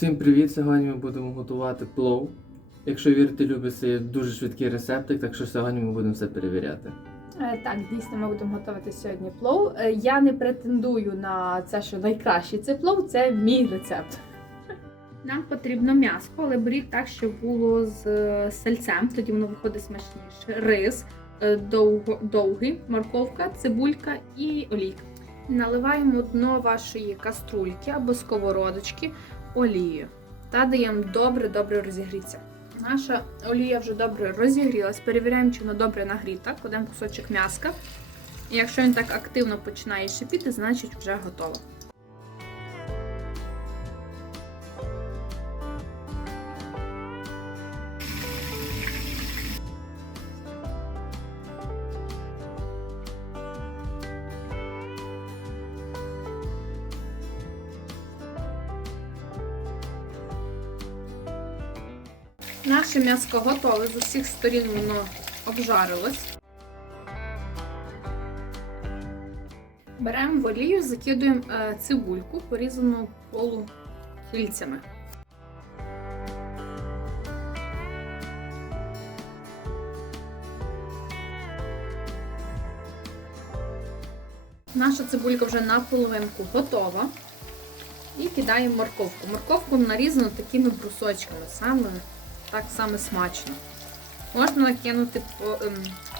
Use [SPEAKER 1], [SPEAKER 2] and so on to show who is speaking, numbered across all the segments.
[SPEAKER 1] Всім привіт! Сьогодні ми будемо готувати плов. Якщо вірити, любить, це є дуже швидкий рецептик, так що сьогодні ми будемо все перевіряти.
[SPEAKER 2] Е, Так, дійсно, ми будемо готувати сьогодні плов. Е, Я не претендую на це, що найкращий це плов, це мій рецепт. Нам потрібно м'ясо, але беріть так, щоб було з е, сальцем, тоді воно виходить смачніше. Рис довго, довгий, морковка, цибулька і олійка. Наливаємо дно вашої каструльки або сковородочки олією та даємо добре-добре розігрітися. Наша олія вже добре розігрілась. Перевіряємо, чи вона добре нагріта. Кладемо кусочок м'яска. І якщо він так активно починає шипіти, значить вже готово. Наше м'яско готове, з усіх сторін воно обжарилось. Беремо в олію, закидуємо е, цибульку, порізану полукільцями. Наша цибулька вже наполовинку готова. І кидаємо морковку. Морковку нарізану такими брусочками, саме так само смачно. Можна накинути ем,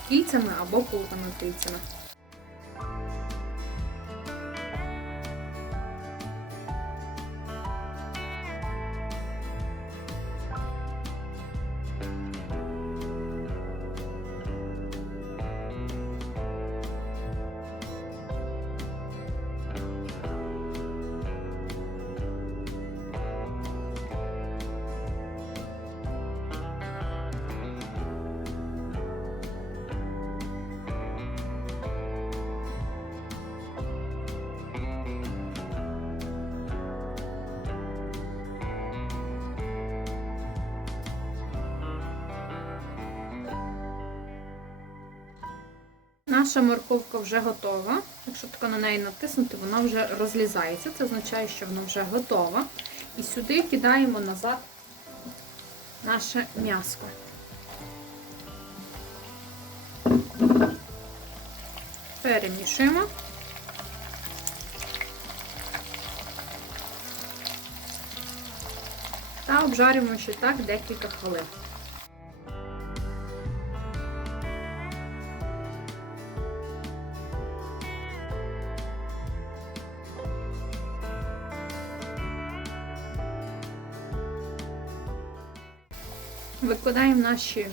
[SPEAKER 2] кільцями або полутими Наша морковка вже готова. Якщо тако на неї натиснути, вона вже розлізається. Це означає, що вона вже готова. І сюди кидаємо назад наше м'яско. Перемішуємо. Та обжарюємо ще так декілька хвилин. Викладаємо наші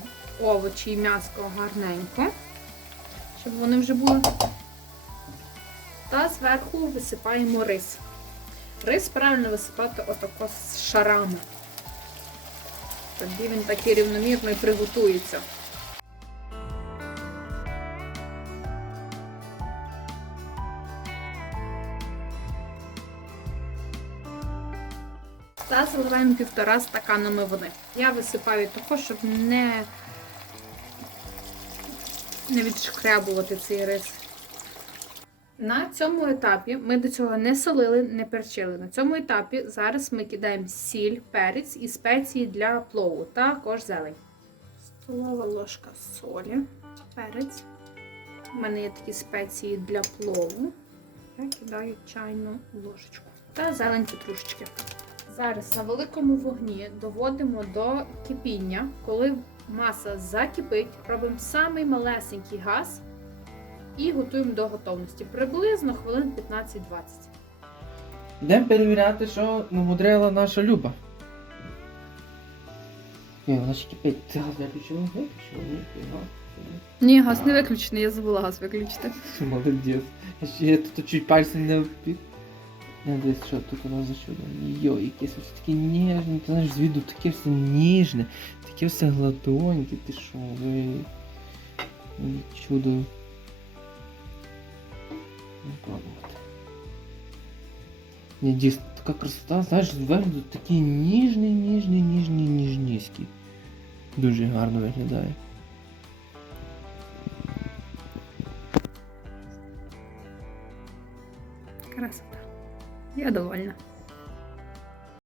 [SPEAKER 2] овочі і м'яско гарненько, щоб вони вже були. Та зверху висипаємо рис. Рис правильно висипати отако з шарами. Тоді він такий рівномірно і приготується. Та заливаємо півтора стаканами води. Я висипаю тако, щоб не, не відшкрябувати цей рис. На цьому етапі ми до цього не солили, не перчили. На цьому етапі зараз ми кидаємо сіль, перець і спеції для плову, також зелень. Столова ложка солі, перець. У мене є такі спеції для плову. Я кидаю чайну ложечку. Та зелень петрушечки. Зараз на великому вогні доводимо до кипіння. Коли маса закипить, робимо самий малесенький газ і готуємо до готовності. Приблизно хвилин 15-20.
[SPEAKER 1] Йдемо перевіряти, що намудрила наша Люба. Ні, вона ж кипить. Ти газ виключила? Виключила? Ні.
[SPEAKER 2] Ні, газ не виключений, я забула газ виключити.
[SPEAKER 1] Молодець. Я тут чуть пальцем не впів. Не десь що тут у нас за чудо. Йо, якесь ось таке ніжне, ти знаєш, з віду таке все ніжне, таке все гладоньке, ти що, ви. Ой, Чудо. Не пробувати. Ні, дійсно, така красота, знаєш, зверху такий ніжний, ніжний, ніжний, ніжніський. Дуже гарно виглядає.
[SPEAKER 2] Красота. Я довольна.